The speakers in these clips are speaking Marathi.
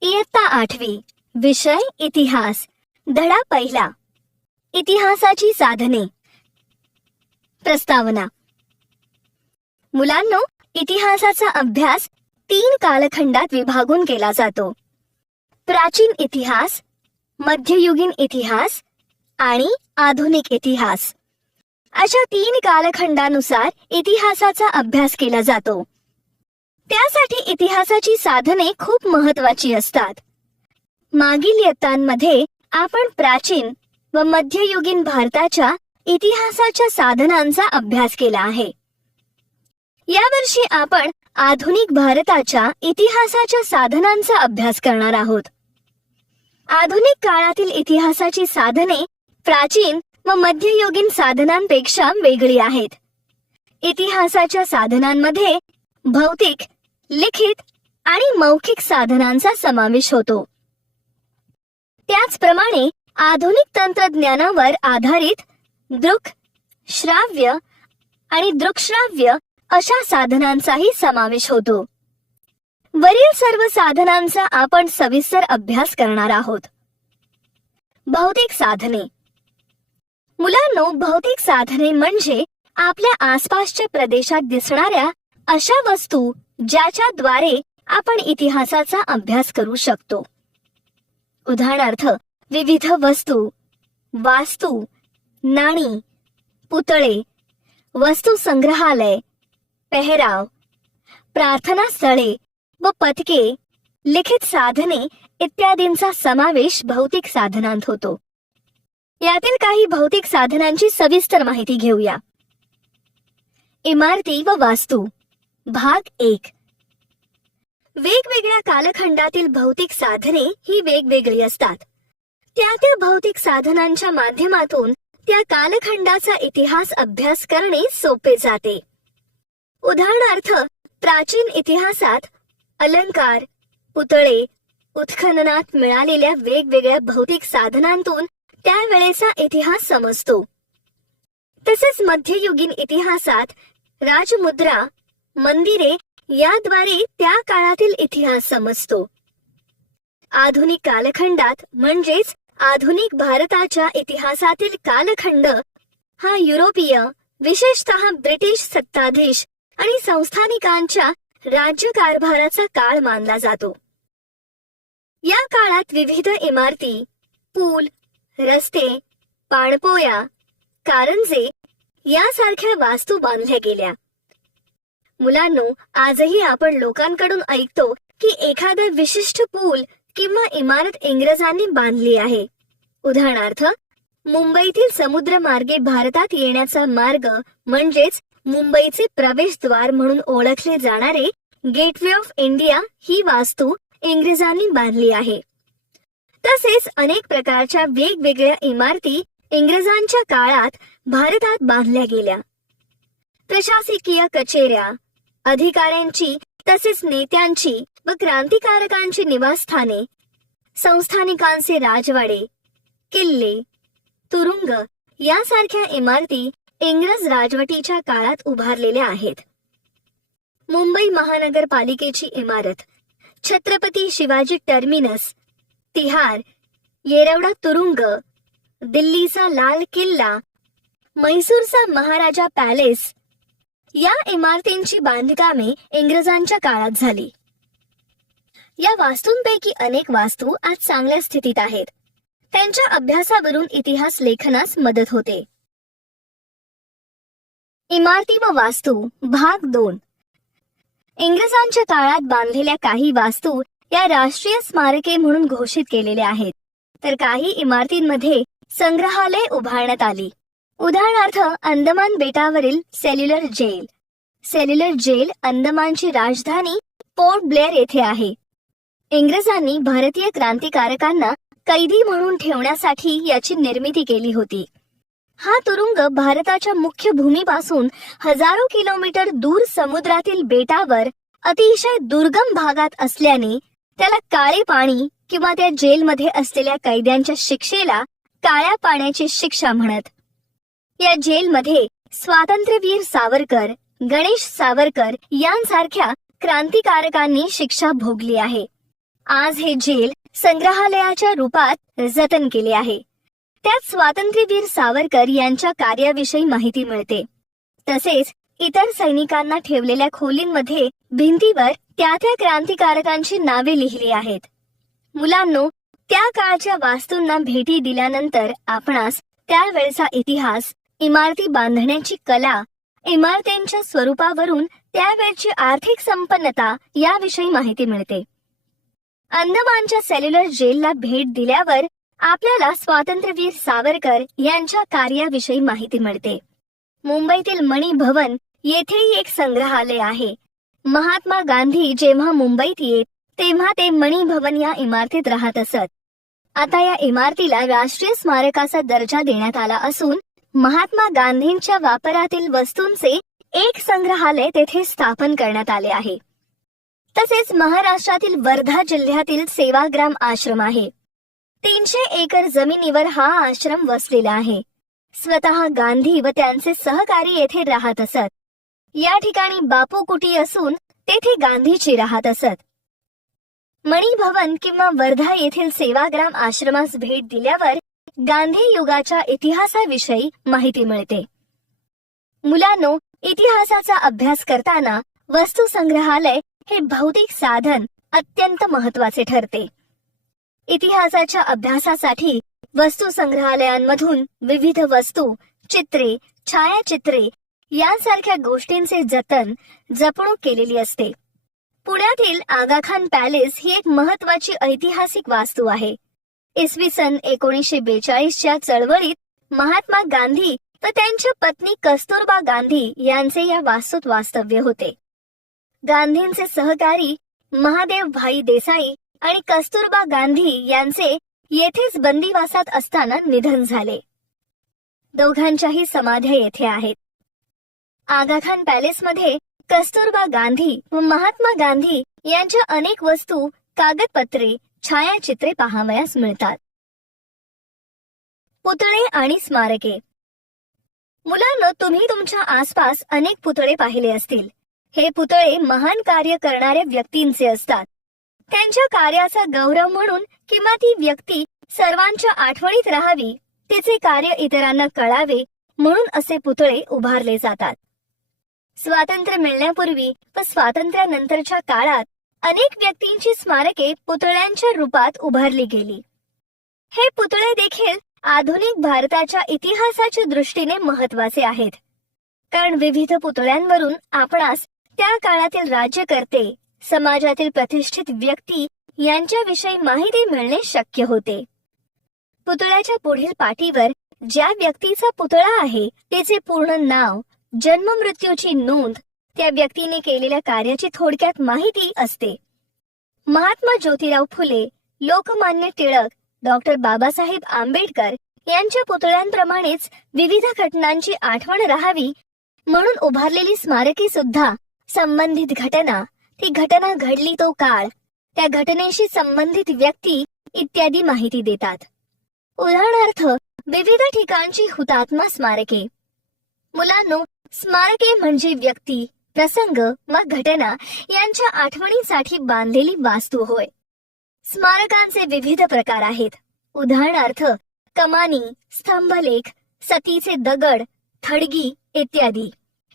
इयत्ता आठवी विषय इतिहास धडा पहिला. इतिहासाची साधने. प्रस्तावना. मुलांनो इतिहासाचा अभ्यास तीन कालखंडात विभागून केला जातो. प्राचीन इतिहास मध्ययुगीन इतिहास आणि आधुनिक इतिहास. अशा तीन कालखंडानुसार इतिहासाचा अभ्यास केला जातो. त्यासाठी इतिहासाची साधने खूप महत्वाची असतात. मागील यत्तांमध्ये आपण प्राचीन व मध्ययुगीन भारताच्या इतिहासाच्या साधनांचा अभ्यास केला आहे. यावर्षी आपण आधुनिक भारताच्या इतिहासाच्या साधनांचा अभ्यास करणार आहोत. आधुनिक काळातील इतिहासाची साधने प्राचीन व मध्ययुगीन साधनांपेक्षा वेगळी आहेत. इतिहासाच्या साधनांमध्ये भौतिक लिखित आणि मौखिक साधनांचा समावेश होतो. त्याचप्रमाणे आधुनिक तंत्रज्ञानावर आधारित दृक श्राव्य आणि दृकश्राव्य अशा साधनांचाही समावेश होतो. वरील सर्व साधनांचा आपण सविस्तर अभ्यास करणार आहोत. भौतिक साधने. मुलांनो भौतिक साधने म्हणजे आपल्या आसपासच्या प्रदेशात दिसणाऱ्या अशा वस्तू ज्याच्याद्वारे आपण इतिहासाचा अभ्यास करू शकतो. उदाहरणार्थ विविध वस्तू वास्तू नाणी पुतळे वस्तू संग्रहालय पेहराव प्रार्थना स्थळे व पथके लिखित साधने इत्यादींचा समावेश भौतिक साधनांत होतो. यातील काही भौतिक साधनांची सविस्तर माहिती घेऊया. इमारती व वास्तू. भाग एक. वेगवेगळ्या कालखंडातील भौतिक साधने ही वेगवेगळी असतात. त्या त्या भौतिक साधनांच्या माध्यमातून त्या कालखंडाचा इतिहास अभ्यास करणे सोपे जाते. उदाहरणार्थ प्राचीन इतिहासात अलंकार पुतळे उत्खननात मिळालेल्या वेगवेगळ्या भौतिक साधनांतून त्यावेळेचा इतिहास समजतो. तसेच मध्ययुगीन इतिहासात राजमुद्रा मंदिरे याद्वारे त्या काळातील इतिहास समजतो. आधुनिक कालखंडात म्हणजेच आधुनिक भारताच्या इतिहासातील कालखंड हा युरोपीय विशेषतः ब्रिटिश सत्ताधीश आणि संस्थानिकांच्या राज्यकारभाराचा काळ मानला जातो. या काळात विविध इमारती पूल रस्ते पाणपोया कारंजे यासारख्या वास्तू बांधल्या गेल्या. मुलांनो आजही आपण लोकांकडून ऐकतो की एखादा विशिष्ट पूल किंवा इमारत इंग्रजांनी बांधली आहे. उदाहरणार्थ मुंबईतील समुद्रमार्गे भारतात येण्याचा मार्ग म्हणजेच मुंबईचे प्रवेशद्वार म्हणून ओळखले जाणारे गेटवे ऑफ इंडिया ही वास्तू इंग्रजांनी बांधली आहे. तसेच अनेक प्रकारच्या वेगवेगळ्या इमारती इंग्रजांच्या काळात भारतात बांधल्या गेल्या. प्रशासकीय कचेऱ्या अधिकाऱ्यांची तसेच नेत्यांची व क्रांतिकारकांची निवासस्थाने. संस्थानिकांचे राजवाडे किल्ले तुरुंग यासारख्या इमारती इंग्रज राजवटीच्या काळात उभारलेल्या आहेत. मुंबई महानगरपालिकेची इमारत छत्रपती शिवाजी टर्मिनस तिहार येरवडा तुरुंग दिल्लीचा लाल किल्ला म्हैसूरचा महाराजा पॅलेस या इमारतींची बांधकामे इंग्रजांच्या काळात झाली. या वास्तूंपैकी अनेक वास्तू आज चांगल्या स्थितीत आहेत. त्यांच्या अभ्यासावरून इतिहास लेखनास मदत होते. इमारती व वास्तू भाग दोन. इंग्रजांच्या काळात बांधलेल्या काही वास्तू या राष्ट्रीय स्मारके म्हणून घोषित केलेल्या आहेत. तर काही इमारतींमध्ये संग्रहालय उभारण्यात आली. उदाहरणार्थ अंदमान बेटावरील सेल्युलर जेल. सेल्युलर जेल अंदमानची राजधानी पोर्ट ब्लेअर येथे आहे. इंग्रजांनी भारतीय क्रांतिकारकांना कैदी म्हणून ठेवण्यासाठी याची निर्मिती केली होती. हा तुरुंग भारताच्या मुख्य भूमीपासून हजारो किलोमीटर दूर समुद्रातील बेटावर अतिशय दुर्गम भागात असल्याने त्याला काळे पाणी किंवा त्या जेलमध्ये असलेल्या कैद्यांच्या शिक्षेला काळ्या पाण्याची शिक्षा म्हणत. या जेलमध्ये स्वातंत्र्यवीर सावरकर गणेश सावरकर यांसारख्या क्रांतिकारकांनी शिक्षा भोगली आहे. आज हे जेल संग्रहालयाच्या रूपात जतन केले आहे. त्यात स्वातंत्र्यवीर सावरकर यांच्या कार्याविषयी माहिती मिळते. तसेच इतर सैनिकांना ठेवलेल्या खोलींमध्ये भिंतीवर त्या त्या क्रांतिकारकांची नावे लिहिली आहेत. मुलांनो त्या काळच्या वास्तूंना भेटी दिल्यानंतर आपणास त्यावेळचा इतिहास इमारती बांधण्याची कला इमारतींच्या स्वरूपावरून त्यावेळची आर्थिक संपन्नता याविषयी माहिती मिळते. अंदमानच्या सेल्युलर जेलला भेट दिल्यावर आपल्याला स्वातंत्र्यवीर सावरकर यांच्या कार्याविषयी माहिती मिळते. मुंबईतील मणी भवन येथेही एक संग्रहालय आहे. महात्मा गांधी जेव्हा मुंबईत येत तेव्हा ते मणी भवन या इमारतीत राहत असत. आता या इमारतीला राष्ट्रीय स्मारकाचा दर्जा देण्यात आला असून महात्मा गांधींच्या वापरातील वस्तूंचे एक संग्रहालय तेथे स्थापन करण्यात आले आहे. तसेच महाराष्ट्रातील वर्धा जिल्ह्यातील सेवाग्राम आश्रम आहे. तीनशे एकर जमिनीवर हा आश्रम वसलेला आहे. स्वतः गांधी व त्यांचे सहकारी येथे राहत असत. या ठिकाणी बापू कुटी असून तेथे गांधीजी राहत असत. मणिभवन किंवा वर्धा येथील सेवाग्राम आश्रमास भेट दिल्यावर गांधी युगाच्या इतिहासाविषयी माहिती मिळते. मुलांनो इतिहासाचा अभ्यास करताना वस्तू संग्रहालय हे भौतिक साधन अत्यंत महत्त्वाचे ठरते. इतिहासाच्या अभ्यासासाठी वस्तू संग्रहालयांमधून विविध वस्तू चित्रे छायाचित्रे यांसारख्या गोष्टींचे जतन जपणूक केलेली असते. पुण्यातील आगाखान पॅलेस ही एक महत्वाची ऐतिहासिक वास्तू आहे. इसवी सन एकोणीसशे बेचाळीसच्या चळवळीत महात्मा गांधी व त्यांच्या पत्नी कस्तुरबा गांधी यांचे या वास्तूत वास्तव्य होते. गांधींचे सहकारी महादेव भाई देसाई आणि कस्तुरबा गांधी यांचे येथेच बंदिवासात असताना निधन झाले. दोघांच्याही समाध्या येथे आहेत. आगाखान पॅलेसमध्ये कस्तुरबा गांधी व महात्मा गांधी यांच्या अनेक वस्तू कागदपत्रे छायाचित्रे पाहावयास मिळतात. पुतळे आणि स्मारके. मुलांना तुम्ही तुमच्या आसपास अनेक पुतळे पाहिले असतील. हे पुतळे महान कार्य करणाऱ्या व्यक्तींचे असतात. त्यांच्या कार्याचा गौरव म्हणून किंवा ती व्यक्ती सर्वांच्या आठवणीत राहावी तिचे कार्य इतरांना कळावे म्हणून असे पुतळे उभारले जातात. स्वातंत्र्य मिळण्यापूर्वी व स्वातंत्र्यानंतरच्या काळात अनेक व्यक्तींची स्मारके पुतळ्यांच्या रूपात उभारली गेली. हे पुतळे देखील आधुनिक भारताच्या इतिहासाच्या दृष्टीने महत्त्वाचे आहेत. कारण विविध पुतळ्यांवरून आपणास त्या काळातील राज्यकर्ते समाजातील प्रतिष्ठित व्यक्ती यांच्याविषयी माहिती मिळणे शक्य होते. पुतळ्याच्या पुढील पाठीवर ज्या व्यक्तीचा पुतळा आहे त्याचे पूर्ण नाव जन्म मृत्यूची नोंद त्या व्यक्तीने केलेल्या कार्याची थोडक्यात माहिती असते. महात्मा ज्योतिराव फुले लोकमान्य टिळक डॉक्टर बाबासाहेब आंबेडकर यांच्या पुतळ्यांप्रमाणेच विविध घटनांची आठवण राहावी म्हणून उभारलेली स्मारके सुद्धा संबंधित घटना ती घटना घडली तो काळ त्या घटनेशी संबंधित व्यक्ती इत्यादी माहिती देतात. उदाहरणार्थ विविध ठिकाणची हुतात्मा स्मारके. मुलांनो स्मारके म्हणजे व्यक्ती प्रसंग व घटना यांच्या आठवणीसाठी बांधलेली वास्तू होय. स्मारकांचे विविध प्रकार आहेत. उदाहरणार्थ कमानी स्तंभलेख सतीचे दगड थडगी इत्यादी.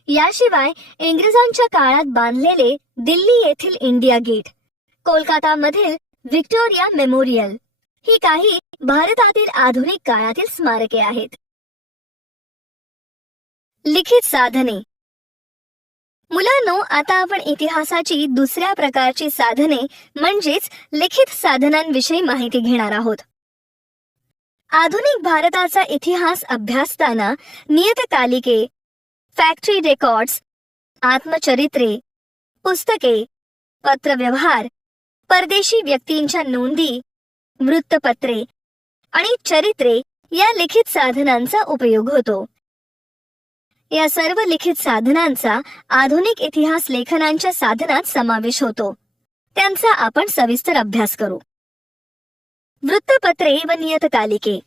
याशिवाय इंग्रजांच्या काळात बांधलेले दिल्ली येथील इंडिया गेट कोलकाता मधील व्हिक्टोरिया मेमोरियल ही काही भारतातील आधुनिक काळातील स्मारके आहेत. लिखित साधने मुलांनो आता आपण इतिहासाची दुसऱ्या प्रकारची साधने म्हणजेच लिखित साधनांविषयी माहिती घेणार आहोत. आधुनिक भारताचा इतिहास अभ्यासताना नियतकालिके फॅक्टरी रेकॉर्ड्स आत्मचरित्रे पुस्तके पत्रव्यवहार परदेशी व्यक्तींच्या नोंदी वृत्तपत्रे आणि चरित्रे या लिखित साधनांचा उपयोग होतो. या सर्व लिखित साधनांचा आधुनिक इतिहास लेखनांच्या साधनात समावेश होतो. त्यांचा आपण सविस्तर अभ्यास करू. वृत्तपत्रे व नियतकालिके.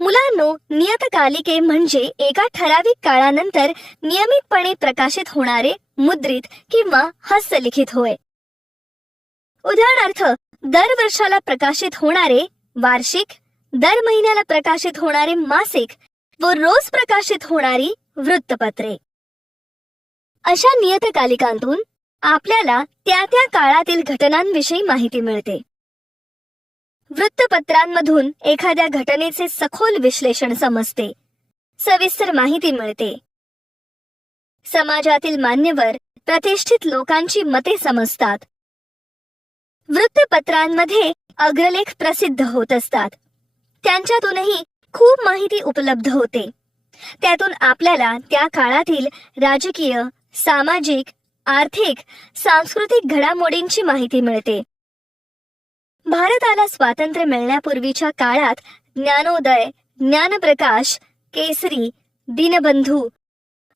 मुलांनो नियतकालिके म्हणजे एका ठराविक काळानंतर नियमितपणे प्रकाशित होणारे मुद्रित किंवा हस्तलिखित होय. उदाहरणार्थ दर वर्षाला प्रकाशित होणारे वार्षिक दर महिन्याला प्रकाशित होणारे मासिक व रोज प्रकाशित होणारी वृत्तपत्रे. अशा नियतकालिकांतून आपल्याला त्या त्या काळातील घटनांविषयी माहिती मिळते. वृत्तपत्रांमधून एखाद्या घटनेचे सखोल विश्लेषण समजते. सविस्तर माहिती मिळते. समाजातील मान्यवर प्रतिष्ठित लोकांची मते समजतात. वृत्तपत्रांमध्ये अग्रलेख प्रसिद्ध होत असतात. त्यांच्यातूनही खूप माहिती उपलब्ध होते. त्यातून आपल्याला त्या काळातील राजकीय सामाजिक आर्थिक सांस्कृतिक घडामोडींची माहिती मिळते. भारताला स्वातंत्र्य मिळण्यापूर्वीच्या काळात ज्ञानोदय ज्ञानप्रकाश केसरी दिनबंधू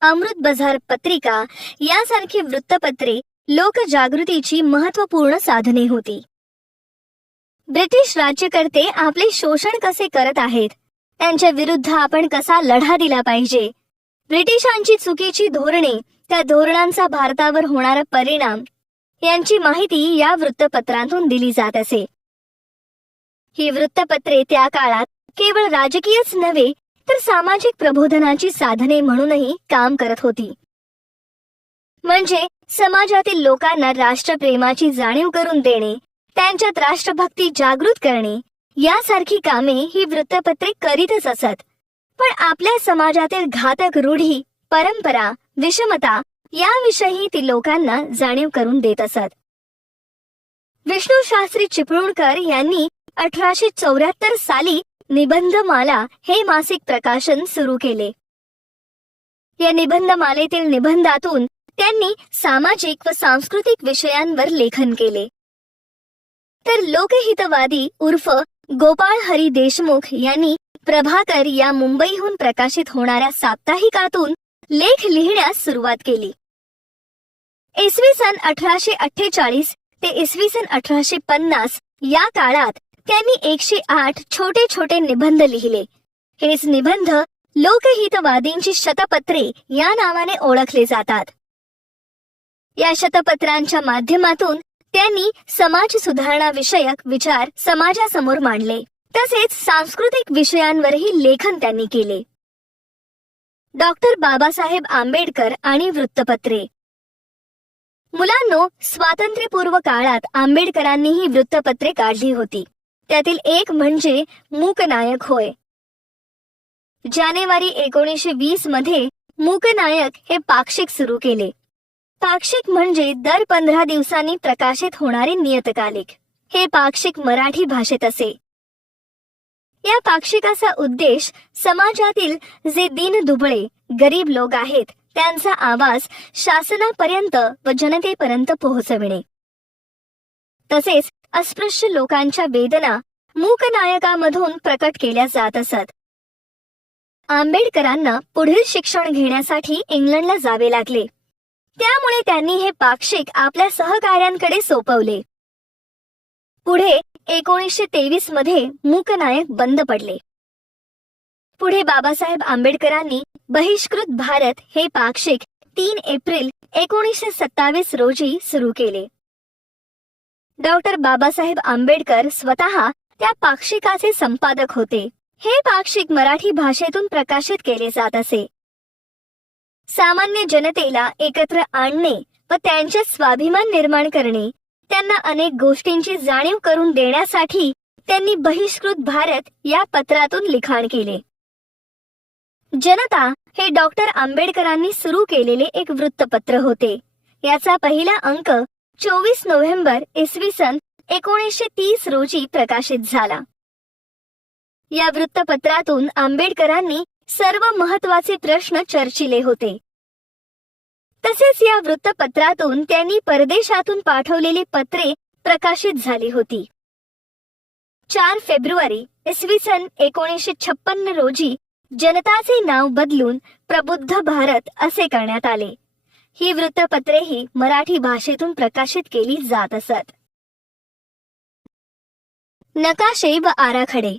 अमृत बझार पत्रिका यासारखी वृत्तपत्रे लोकजागृतीची महत्त्वपूर्ण साधने होती. ब्रिटिश राज्यकर्ते आपले शोषण कसे करत आहेत? त्यांच्या विरुद्ध आपण कसा लढा दिला पाहिजे? ब्रिटिशांची चुकीची धोरणे त्या धोरणांचा भारतावर होणारा परिणाम यांची माहिती या वृत्तपत्रांतून दिली जात असे. ही वृत्तपत्रे त्या काळात केवळ राजकीयच नव्हे तर सामाजिक प्रबोधनाची साधने म्हणूनही काम करत होती. म्हणजे समाजातील लोकांना राष्ट्रप्रेमाची जाणीव करून देणे त्यांच्यात राष्ट्रभक्ती जागृत करणे यासारखी कामे ही वृत्तपत्रे करीतच असत. पण आपल्या समाजातील घातक रूढी परंपरा विषमता याविषयी ती लोकांना जाणीव करून देत असत. विष्णू शास्त्री चिपळूणकर यांनी अठराशे चौऱ्याहत्तर साली निबंधमाला हे मासिक प्रकाशन सुरू केले. या निबंधमालेतील निबंधातून त्यांनी सामाजिक व सांस्कृतिक विषयांवर लेखन केले. तर लोकहितवादी उर्फ गोपाळ हरी देशमुख यांनी प्रभाकर या मुंबईहून प्रकाशित होणाऱ्या साप्ताहिकातून लेख लिहिण्यास सुरुवात केली. इसवी सन अठराशे अठ्ठेचाळीस ते इसवी सन अठराशे पन्नास या काळात त्यांनी एकशे आठ छोटे छोटे निबंध लिहिले. हेच निबंध लोकहितवादींची शतपत्रे या नावाने ओळखले जातात. या शतपत्रांच्या माध्यमातून त्यांनी समाज सुधारणा विषयक विचार समाजासमोर मांडले. तसेच सांस्कृतिक विषयांवरही लेखन त्यांनी केले. डॉक्टर बाबासाहेब आंबेडकर आणि वृत्तपत्रे. मुलांनो स्वातंत्र्यपूर्व काळात आंबेडकरांनीही वृत्तपत्रे काढली होती. त्यातील एक म्हणजे मूकनायक होय. जानेवारी एकोणीसशे वीसमध्ये मूकनायक हे पाक्षिक सुरू केले. पाक्षिक म्हणजे दर पंधरा दिवसांनी प्रकाशित होणारे नियतकालिक. हे पाक्षिक मराठी भाषेत असे. या पाक्षिकाचा उद्देश समाजातील जे दिन दुबळे गरीब लोक आहेत त्यांचा आवाज शासनापर्यंत व जनतेपर्यंत पोहोचविणे. तसेच अस्पृश्य लोकांच्या वेदना मूकनायकामधून प्रकट केल्या जात असत. आंबेडकरांना पुढील शिक्षण घेण्यासाठी इंग्लंडला जावे लागले. त्यामुळे त्यांनी हे पाक्षिक आपल्या सहकार्यांकडे सोपवले. पुढे एकोणीसशे तेवीसमध्ये मूकनायक बंद पडले. पुढे बाबासाहेब आंबेडकरांनी बहिष्कृत भारत हे पाक्षिक तीन एप्रिल एकोणीसशे सत्तावीस रोजी सुरू केले. डॉक्टर बाबासाहेब आंबेडकर स्वतः त्या पाक्षिकाचे संपादक होते. हे पाक्षिक मराठी भाषेतून प्रकाशित केले जात असे. सामान्य जनतेला एकत्र आणणे व त्यांच्यात स्वाभिमान निर्माण करणे त्यांना अनेक गोष्टींची जाणीव करून देण्यासाठी त्यांनी बहिष्कृत भारत या पत्रातून लिखाण केले. जनता हे डॉक्टर आंबेडकरांनी सुरू केलेले एक वृत्तपत्र होते. याचा पहिला अंक चोवीस नोव्हेंबर इसवी सन एकोणीसशे तीस रोजी प्रकाशित झाला. या वृत्तपत्रातून आंबेडकरांनी सर्व महत्त्वाचे प्रश्न चर्चिले होते. तसेच या वृत्तपत्रातून त्यांनी परदेशातून पाठवलेली पत्रे प्रकाशित झाली होती. चार फेब्रुवारी इसवी सन एकोणीसशे छप्पन्न रोजी जनताचे नाव बदलून प्रबुद्ध भारत असे करण्यात आले. ही वृत्तपत्रेही मराठी भाषेतून प्रकाशित केली जात असत. नकाशे व आराखडे.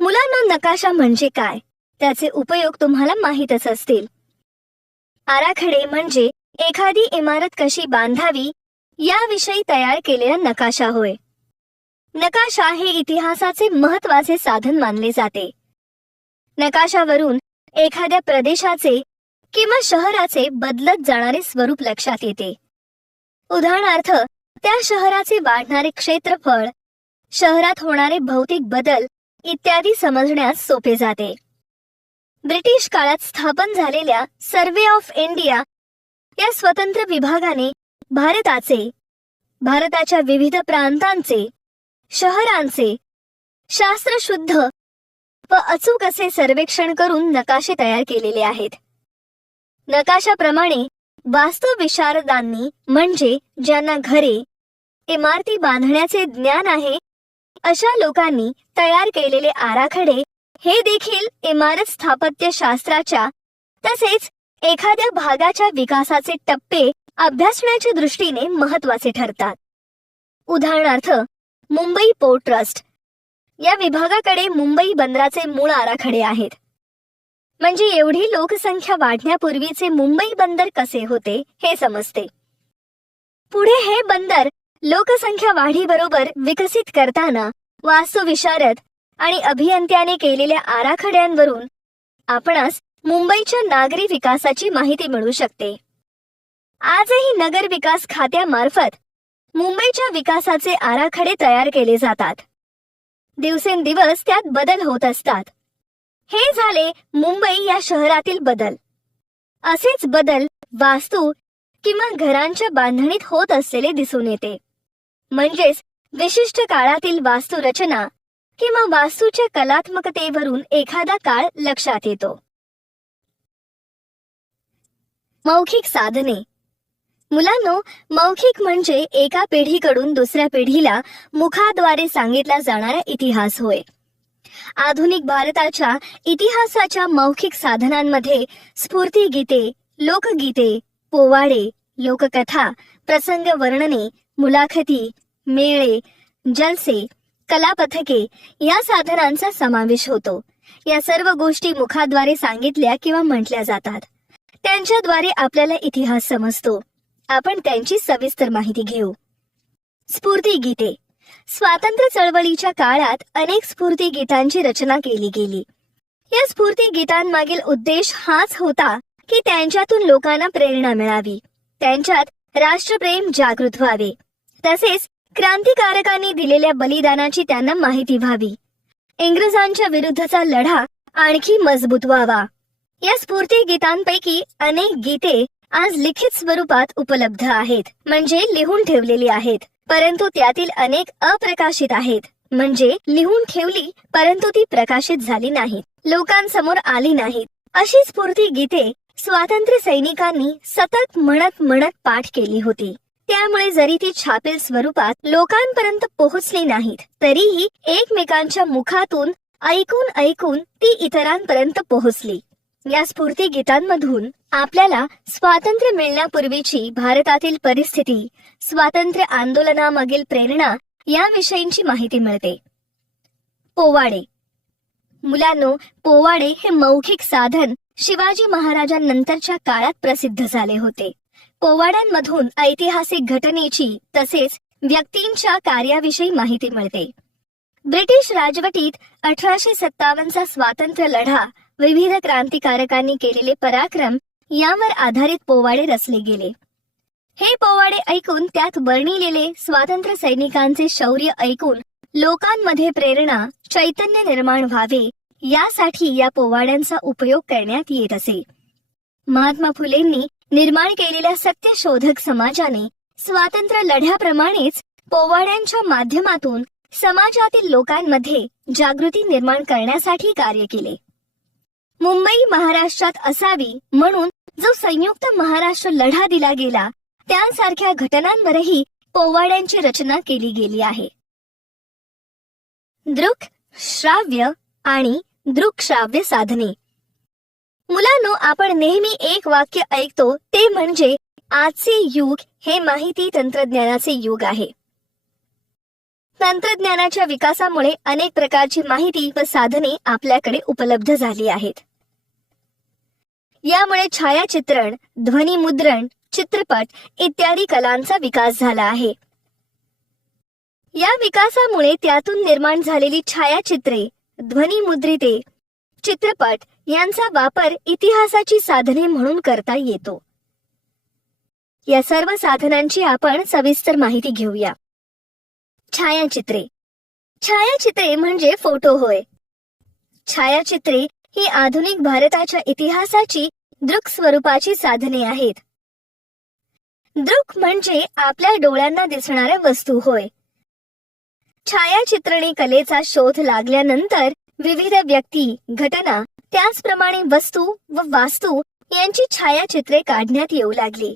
मुलांना नकाशा म्हणजे काय? त्याचे उपयोग तुम्हाला माहीतच असतील. आराखडे म्हणजे एखादी इमारत कशी बांधावी याविषयी तयार केलेला नकाशा होय. नकाशा हे इतिहासाचे महत्त्वाचे साधन मानले जाते. नकाशावरून एखाद्या प्रदेशाचे किंवा शहराचे बदलत जाणारे स्वरूप लक्षात येते. उदाहरणार्थ त्या शहराचे वाढणारे क्षेत्रफळ शहरात होणारे भौतिक बदल इत्यादी समजण्यास सोपे जाते. ब्रिटिश काळात स्थापन झालेल्या सर्वे ऑफ इंडिया या स्वतंत्र विभागाने भारताचे भारताच्या विविध प्रांतांचे शहरांचे शास्त्रशुद्ध व अचूक असे सर्वेक्षण करून नकाशे तयार केलेले आहेत. नकाशाप्रमाणे वास्तुविशारदांनी म्हणजे ज्यांना घरे इमारती बांधण्याचे ज्ञान आहे अशा लोकांनी तयार केलेले आराखडे हे देखील इमारत स्थापत्य शास्त्राच्या तसेच एखाद्या भागाच्या विकासाचे टप्पे अभ्यासण्याच्या दृष्टीने महत्त्वाचे ठरतात. उदाहरणार्थ मुंबई पोर्ट ट्रस्ट या विभागाकडे मुंबई बंदराचे मूळ आराखडे आहेत. म्हणजे एवढी लोकसंख्या वाढण्यापूर्वीचे मुंबई बंदर कसे होते हे समजते. पुढे हे बंदर लोकसंख्या वाढीबरोबर विकसित करताना वास्तुविशारद आणि अभियंत्याने केलेल्या आराखड्यांवरून आपणास मुंबईच्या नागरी विकासाची माहिती मिळू शकते. आजही नगर विकास खात्यामार्फत मुंबईच्या विकासाचे आराखडे तयार केले जातात. दिवसेंदिवस त्यात बदल होत असतात. हे झाले मुंबई या शहरातील बदल. असेच बदल वास्तू किंवा घरांच्या बांधणीत होत असलेले दिसून येते. म्हणजेच विशिष्ट काळातील वास्तुरचना किंवा वास्तूच्या कलात्मकतेवरून एखादा काळ लक्षात येतो. मौखिक साधने. मुलांनो मौखिक म्हणजे एका पिढीकडून दुसऱ्या पिढीला मुखाद्वारे सांगितला जाणारा इतिहास होय. आधुनिक भारताच्या इतिहासाच्या मौखिक साधनांमध्ये स्फूर्ती गीते लोकगीते पोवाडे लोककथा प्रसंग वर्णने मुलाखती मेळे जलसे कलापथके या साधनांचा समावेश होतो. या सर्व गोष्टी मुखाद्वारे सांगितल्या किंवा म्हटल्या जातात. त्यांच्याद्वारे आपल्याला इतिहास समजतो. आपण त्यांची सविस्तर माहिती घेऊ. स्फूर्ती गीते. स्वातंत्र्य चळवळीच्या काळात अनेक स्फूर्ती गीतांची रचना केली गेली. या स्फूर्ती गीतांमागील उद्देश हाच होता की त्यांच्यातून लोकांना प्रेरणा मिळावी. त्यांच्यात राष्ट्रप्रेम जागृत व्हावे. तसेच क्रांतिकारकांनी दिलेल्या बलिदानाची त्यांना माहिती व्हावी. इंग्रजांच्या विरुद्धचा लढा आणखी मजबूत व्हावा. या स्फूर्ती गीतांपैकी अनेक गीते आज लिखित स्वरूपात उपलब्ध आहेत. म्हणजे लिहून ठेवलेली आहेत परंतु त्यातील अनेक अप्रकाशित आहेत. म्हणजे लिहून ठेवली परंतु ती प्रकाशित झाली नाहीत. लोकांसमोर आली नाहीत. अशी स्फूर्ती गीते स्वातंत्र्य सैनिकांनी सतत म्हणत म्हणत पाठ केली होती. त्यामुळे जरी ती छापील स्वरूपात लोकांपर्यंत पोहोचली नाहीत तरीही एकमेकांच्या मुखातून ऐकून ऐकून ती इतरांपर्यंत पोहोचली. या स्फूर्ती गीतांमधून आपल्याला स्वातंत्र्य मिळण्यापूर्वीची भारतातील परिस्थिती स्वातंत्र्य आंदोलनामागील प्रेरणा याविषयींची माहिती मिळते. पोवाडे. मुलांनो पोवाडे हे मौखिक साधन शिवाजी महाराजांनंतरच्या काळात प्रसिद्ध झाले होते. पोवाड्यांमधून ऐतिहासिक घटनेची तसेच व्यक्तींच्या कार्याविषयी माहिती मिळते. ब्रिटिश राजवटीत अठराशे सत्तावनचा स्वातंत्र्य लढा विविध क्रांतिकारकांनी केलेले पराक्रम यावर आधारित पोवाडे रचले गेले. हे पोवाडे ऐकून त्यात वर्णिलेले स्वातंत्र्य सैनिकांचे शौर्य ऐकून लोकांमध्ये प्रेरणा चैतन्य निर्माण व्हावे यासाठी या पोवाड्यांचा उपयोग करण्यात येत असे. महात्मा फुलेंनी निर्माण केलेल्या सत्यशोधक समाजाने स्वातंत्र्य लढ्याप्रमाणेच पोवाड्यांच्या माध्यमातून समाजातील लोकांमध्ये जागृती निर्माण करण्यासाठी कार्य केले. मुंबई महाराष्ट्रात असावी म्हणून जो संयुक्त महाराष्ट्र लढा दिला गेला त्यासारख्या घटनांवरही पोवाड्यांची रचना केली गेली आहे. दृक श्राव्य आणि दृक श्राव्य साधने. मुलांनो आपण नेहमी एक वाक्य ऐकतो ते म्हणजे आजचे युग हे माहिती तंत्रज्ञानाचे युग आहे. तंत्रज्ञानाच्या विकासामुळे अनेक प्रकारची माहिती व साधने आपल्याकडे उपलब्ध झाली आहेत. यामुळे छायाचित्रण ध्वनिमुद्रण चित्रपट इत्यादी कलांचा विकास झाला आहे. या विकासामुळे त्यातून निर्माण झालेली छायाचित्रे ध्वनिमुद्रिते चित्रपट यांचा वापर इतिहासाची साधने म्हणून करता येतो. या सर्व साधनांची आपण सविस्तर माहिती घेऊया. छायाचित्रे. छायाचित्रे म्हणजे फोटो होय. छायाचित्रे ही आधुनिक भारताच्या इतिहासाची दृक स्वरूपाची साधने आहेत. दृक म्हणजे आपल्या डोळ्यांना दिसणाऱ्या वस्तू होय. छायाचित्रणी कलेचा शोध लागल्यानंतर विविध व्यक्ती घटना त्याचप्रमाणे वस्तू व वास्तू यांची छायाचित्रे काढण्यात येऊ लागली.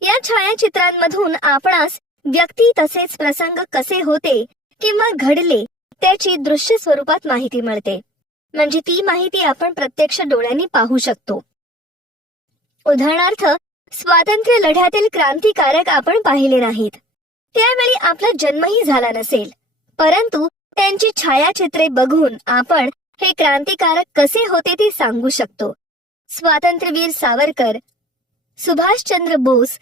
या छायाचित्रांमधून आपणास व्यक्ती तसेच प्रसंग कसे होते किंवा घडले त्याची दृश्य स्वरूपात माहिती मिळते. म्हणजे ती माहिती आपण प्रत्यक्ष डोळ्यांनी पाहू शकतो. उदाहरणार्थ स्वातंत्र्य लढ्यातील क्रांतिकारक आपण पाहिले नाहीत. त्यावेळी आपला जन्मही झाला नसेल. परंतु त्यांची छायाचित्रे बघून आपण हे क्रांतिकारक कसे होते ते सांगू शकतो. स्वातंत्र्यवीर सावरकर सुभाषचंद्र बोस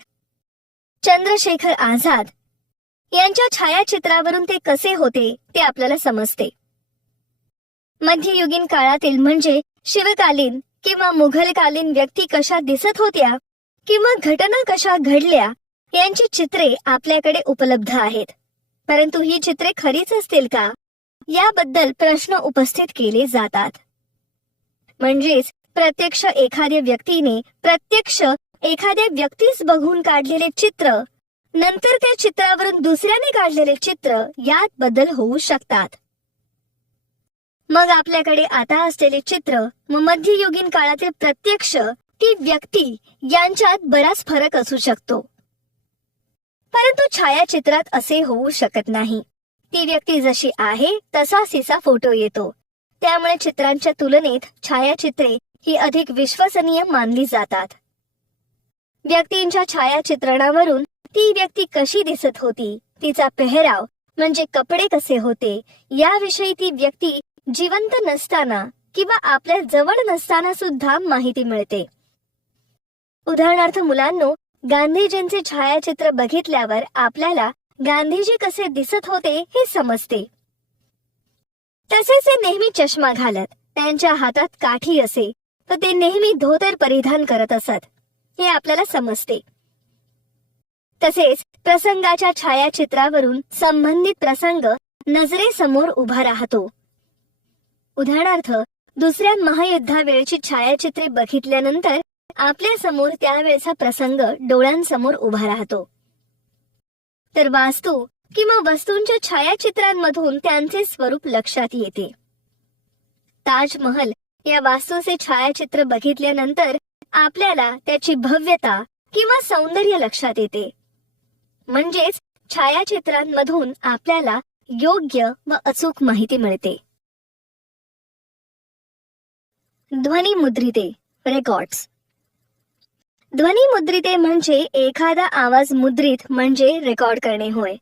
चंद्रशेखर आझाद यांच्या छायाचित्रावरून ते कसे होते ते आपल्याला समजते. मध्ययुगीन काळातील म्हणजे शिवकालीन किंवा मुघलकालीन व्यक्ती कशा दिसत होत्या किंवा घटना कशा घडल्या यांची चित्रे आपल्याकडे उपलब्ध आहेत. परंतु ही चित्रे खरीच असतील का? याबद्दल प्रश्न उपस्थित केले जातात. म्हणजेच प्रत्यक्ष एखाद्या व्यक्तीने प्रत्यक्ष एखाद्या व्यक्तीस बघून काढलेले चित्र नंतर त्या चित्रावरून दुसऱ्याने काढलेले चित्र यात बदल होऊ शकतात. मग आपल्याकडे आता असलेले चित्र व मध्ययुगीन काळातील प्रत्यक्ष ती व्यक्ती यांच्यात बराच फरक असू शकतो. परंतु छायाचित्रात असे होऊ शकत नाही. ती व्यक्ती जशी आहे तसा तिचा फोटो येतो. त्यामुळे चित्रांच्या तुलनेत छायाचित्रे ही अधिक विश्वसनीय मानली जातात. व्यक्तींच्या छायाचित्रणावरून ती व्यक्ती कशी दिसत होती तिचा पेहराव म्हणजे कपडे कसे होते याविषयी ती व्यक्ती जिवंत नसताना किंवा आपल्या जवळ नसताना सुद्धा माहिती मिळते. उदाहरणार्थ मुलांनो गांधीजींचे छायाचित्र बघितल्यावर आपल्याला गांधीजी कसे दिसत होते हे समजते. तसेच ते नेहमी चष्मा घालत त्यांच्या हातात काठी असे तर ते नेहमी धोतर परिधान करत असत हे आपल्याला समजते. तसेच प्रसंगाच्या छायाचित्रावरून संबंधित प्रसंग नजरेसमोर उभा राहतो. उदाहरणार्थ दुसऱ्या महायुद्धावेळची छायाचित्रे बघितल्यानंतर आपल्यासमोर त्यावेळचा प्रसंग डोळ्यांसमोर उभा राहतो. तर वास्तू किंवा वस्तूंच्या छायाचित्रांमधून त्यांचे स्वरूप लक्षात येते. ताजमहल या वास्तूचे छायाचित्र बघितल्यानंतर आपल्याला त्याची भव्यता किंवा सौंदर्य लक्षात येते. म्हणजेच छायाचित्रांमधून आपल्याला योग्य व अचूक माहिती मिळते. ध्वनी मुद्रिते रेकॉर्ड्स ध्वनी मुद्रिते म्हणजे एखादा आवाज मुद्रित म्हणजे रेकॉर्ड करणे होय.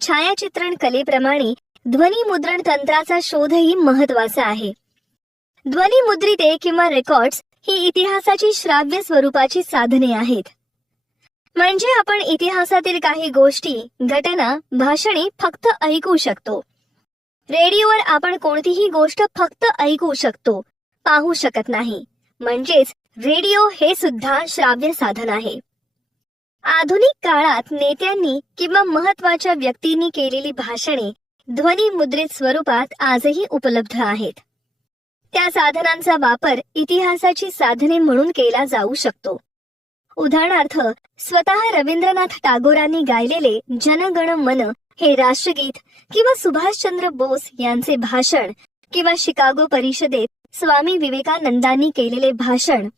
छायाचित्रण कलेप्रमाणे ध्वनी मुद्रण तंत्राचा शोधही महत्त्वाचा आहे. ध्वनी मुद्रिते किंवा रेकॉर्ड्स ही इतिहासाची श्राव्य स्वरूपाची साधने आहेत. म्हणजे आपण इतिहासातील काही गोष्टी घटना भाषणे फक्त ऐकू शकतो. रेडिओवर आपण कोणतीही गोष्ट फक्त ऐकू शकतो पाहू शकत नाही. म्हणजेच रेडिओ हे सुद्धा श्राव्य साधन आहे. आधुनिक काळात नेत्यांनी किंवा महत्त्वाच्या व्यक्तींनी केलेली भाषणे ध्वनी मुद्रित स्वरूपात आजही उपलब्ध आहेत. त्या साधनांचा वापर इतिहासाची साधने म्हणून केला जाऊ शकतो. उदाहरणार्थ स्वतः रवींद्रनाथ टागोरांनी गायलेले जनगण मन हे राष्ट्रगीत किंवा सुभाषचंद्र बोस यांचे भाषण किंवा शिकागो परिषदेत स्वामी विवेकानंदांनी केलेले भाषण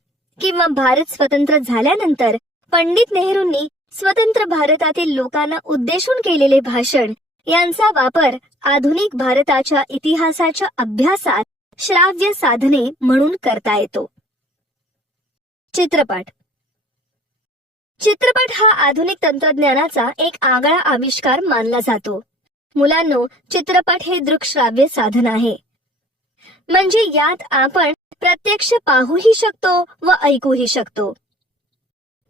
किंवा भारत स्वतंत्र झाल्यानंतर पंडित नेहरूंनी स्वतंत्र भारतातील लोकांना उद्देशून केलेले भाषण यांचा वापर आधुनिक भारताच्या इतिहासाच्या अभ्यासात श्राव्य साधने म्हणून करता येतो. चित्रपट. चित्रपट हा आधुनिक तंत्रज्ञानाचा एक आगळा आविष्कार मानला जातो. मुलांनो चित्रपट हे दृकश्राव्य साधन आहे. म्हणजे यात आपण प्रत्यक्ष पाहूही शकतो व ऐकूही शकतो.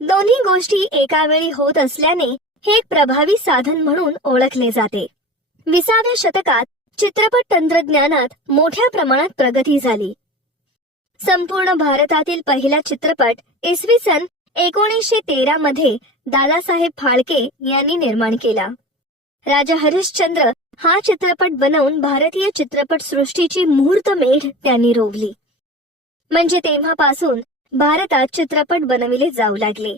दोन्ही गोष्टी एका वेळी होत असल्याने हे एक प्रभावी साधन म्हणून ओळखले जाते. विसाव्या शतकात चित्रपट तंत्रज्ञानात मोठ्या प्रमाणात प्रगती झाली. संपूर्ण भारतातील पहिला चित्रपट इसवी सन एकोणीसशे तेरा मध्ये दादासाहेब फाळके यांनी निर्माण केला. राजा हरिश्चंद्र हा चित्रपट बनवून भारतीय चित्रपट सृष्टीची मुहूर्तमेढ त्यांनी रोवली. म्हणजे तेव्हापासून भारतात चित्रपट बनविले जाऊ लागले.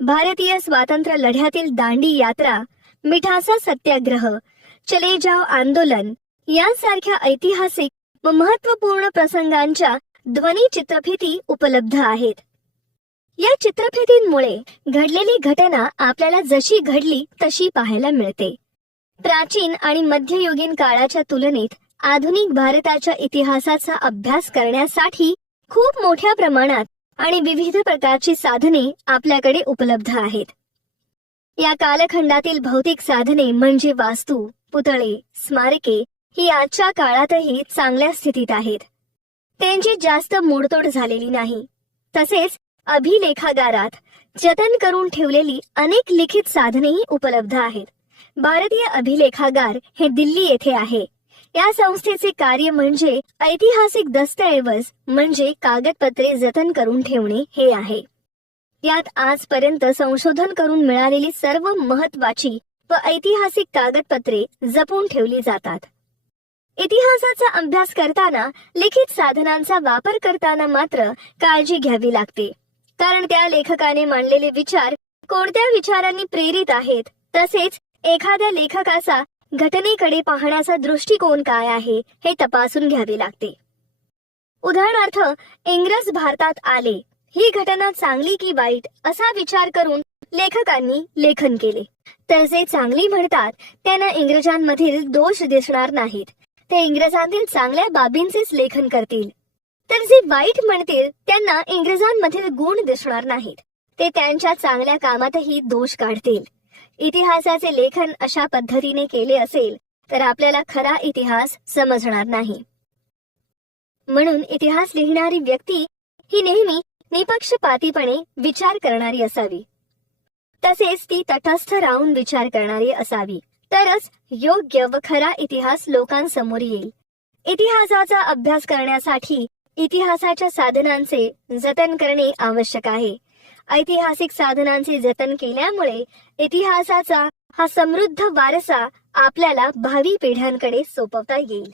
भारतीय स्वातंत्र्य लढ्यातील दांडी यात्रा मिठासा सत्याग्रह चले जाव आंदोलन यांसारख्या ऐतिहासिक व महत्त्वपूर्ण प्रसंगांच्या ध्वनी चित्रफिती उपलब्ध आहेत. या चित्रफितींमुळे घडलेली घटना आपल्याला जशी घडली तशी पाहायला मिळते. प्राचीन आणि मध्ययुगीन काळाच्या तुलनेत आधुनिक भारताच्या इतिहासाचा अभ्यास करण्यासाठी खूप मोठ्या प्रमाणात आणि विविध प्रकारची साधने आपल्याकडे उपलब्ध आहेत. या कालखंडातील भौतिक साधने म्हणजे वास्तू पुतळे स्मारके ही आजच्या काळातही चांगल्या स्थितीत आहेत. त्यांची जास्त मोडतोड झालेली नाही. तसेच अभिलेखागारात जतन करून ठेवलेली अनेक लिखित साधनेही उपलब्ध आहेत. भारतीय अभिलेखागार हे दिल्ली येथे आहे. या संस्थेचे कार्य म्हणजे ऐतिहासिक दस्तऐवज म्हणजे कागदपत्रे जतन करून ठेवणे हे आहे. यात आजपर्यंत संशोधन करून मिळालेली सर्व महत्वाची व ऐतिहासिक कागदपत्रे जपून ठेवली जातात. इतिहासाचा अभ्यास करताना लिखित साधनांचा वापर करताना मात्र काळजी घ्यावी लागते. कारण त्या लेखकाने मांडलेले विचार कोणत्या विचारांनी प्रेरित आहेत तसेच एखाद्या लेखकाचा घटनेकडे पाहण्याचा दृष्टिकोन काय आहे हे तपासून घ्यावे लागते. उदाहरणार्थ इंग्रज भारतात आले. ही घटना चांगली की वाईट असा विचार करून लेखकांनी लेखन केले. तर जे चांगली म्हणतात त्यांना इंग्रजांमधील दोष दिसणार नाहीत. ते इंग्रजांतील चांगल्या बाबींचेच लेखन करतील. तर जे वाईट म्हणतील त्यांना इंग्रजांमधील गुण दिसणार नाहीत. ते त्यांच्या चांगल्या कामातही दोष काढतील. इतिहासाचे लेखन अशा पद्धतीने केले असेल तर आपल्याला खरा इतिहास समजणार नाही. म्हणून इतिहास लिहिणारी व्यक्ती ही नेहमी निपक्षपातीपणे विचार करणारी असावी. तसेच ती तटस्थ राहून विचार करणारी असावी. तरच योग्य व खरा इतिहास लोकांसमोर येईल. इतिहासाचा अभ्यास करण्यासाठी इतिहासाच्या साधनांचे जतन करणे आवश्यक आहे. ऐतिहासिक साधनांचे जतन केल्यामुळे इतिहासाचा हा समृद्ध वारसा आपल्याला भावी पिढ्यांकडे सोपवता येईल.